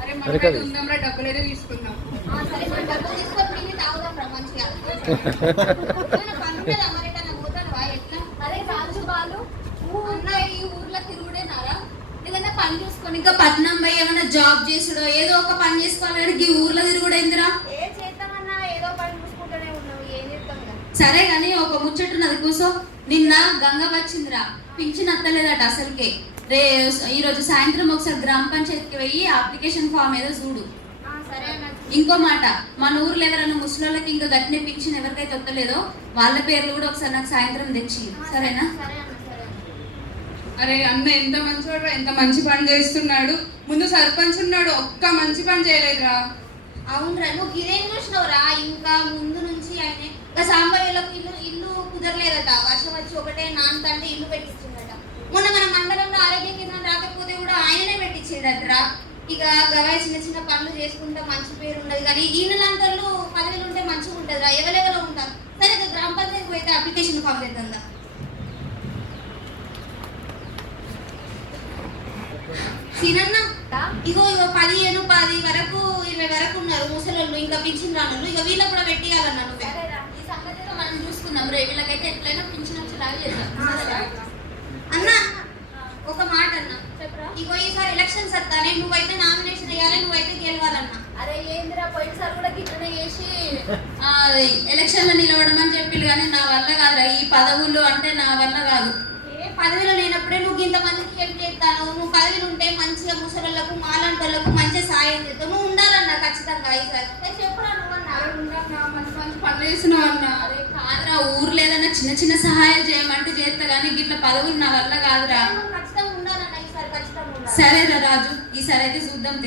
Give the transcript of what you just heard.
అరే మనకి ఉందాంరా, డబ్బులైతే తీసుకుందాం. సరే మనం డబ్బులు తీసుకొని తాగుదాం రా మంచిగా. అరే రాజు బాలు అన్న ఈ ఊర్లో తిరుగుడేనారా? ఏదన్నా పని చూసుకొని ఇంకా పట్నం పోయి ఏమన్నా జాబ్ చేసుడో ఏదో ఒక పని చేసుకోవాలి. ఈ ఊర్లో తిరుగుడేందిరా? ఏ చేద్దామన్నా ఏదో పని చూసుకుంటూనే ఉన్నావు, ఏం చేద్దాం. సరే గాని ఒక ముచ్చట్టున్నది కూసో. నిన్న గంగ వచ్చిందిరా, పింఛన్ అత్తలేదట అసలుకే. ఈరోజు సాయంత్రం ఒకసారి గ్రామ పంచాయతీకి పోయి అప్లికేషన్ ఫామ్ ఏదో చూడు. ఇంకో మాట, మన ఊర్లో ఎవరైనా ముసలిళ్ళకి ఇంకా గట్టినే పింఛన్ ఎవరికైతే వస్తలేదో వాళ్ళ పేర్లు కూడా ఒకసారి నాకు సాయంత్రం తెచ్చి, సరేనా? అరే అన్న ఎంత మంచివాడు, ఎంత మంచి పని చేస్తున్నాడు. ముందు సర్పంచ్ ఉన్నాడు, ఒక్క మంచి పని చేయలేదురా. అవునరా, నువ్వు ఇదేం చూసినావురా? ఇంకా ముందు నుంచి ఆయన ఇంకా సాంబయ్యలకు ఇల్లు కుదరలేదట. వర్షం వచ్చి ఒకటే నాన్నతంటే ఇల్లు పెట్టించిందట. మొన్న మన మండలంలో ఆరోగ్య కేంద్రం రాకపోతే కూడా ఆయననే పెట్టించిందటరా. ఇక గవాయి చిన్న చిన్న పనులు చేసుకుంటే మంచి పేరు ఉండదు, కానీ ఈయనలంతళ్ళు పదవిలు ఉంటే మంచిగా ఉంటుందిరా. ఎవరెవరో ఉంటారు. సరే గ్రామ పంచాయతీకి పోయితే అప్లికేషన్ ఫామ్ చేద్దా. సీనన్న ఇగో 15, 10 వరకు 20 వరకు ఉన్నారు ముసలోళ్ళు, ఇంకా పింఛన్ రాను. ఇక వీళ్ళకి కూడా పెట్టియాలన్నా. నువ్వే ఈ సంగతిలో మనం చూసుకుందాం రే. వీళ్ళకైతే ఎట్లయినా పింఛన్ వచ్చేలాగా చేద్దాం. అన్న ఒక మాట అన్న, ఇగో ఈసారి ఎలక్షన్స్ వస్తానే, నువ్వైతే నామినేషన్ వేయాలి, నువ్వైతే గెలవాలన్నా. అరే ఏందిరా, పోయినసారి కూడా గిట్లనే చేసి ఎలక్షన్ లో నిలవడమని చెప్పిండు, కానీ నా వల్ల కాదురా. ఈ పదవులు అంటే నా వల్ల కాదు. పదవిలో లేనప్పుడే నువ్వు ఇంతమందికి హెల్ప్ చేస్తాను. నువ్వు పదవిలు ఉంటే మంచిగా ముసలోళ్ళకు మాలాంటి వాళ్ళకు మంచిగా సాయం చేస్తావు. నువ్వు ఉండాలన్నా ఖచ్చితంగా. ఈసారి చెప్పురా నువ్వన్నా. మంచి మంచి పనులు చేస్తున్నావు అన్న. అరే కాదురా, ఊర్లో ఏదన్నా చిన్న చిన్న సహాయాలు చేయమంటే చేస్తా, కానీ గిట్ల పదవులు నా వల్ల కాదురా. ఖచ్చితంగా ఉండాలన్నా ఈసారి, ఖచ్చితంగా. సరేరా రాజు, ఈసారి అయితే చూద్దాం.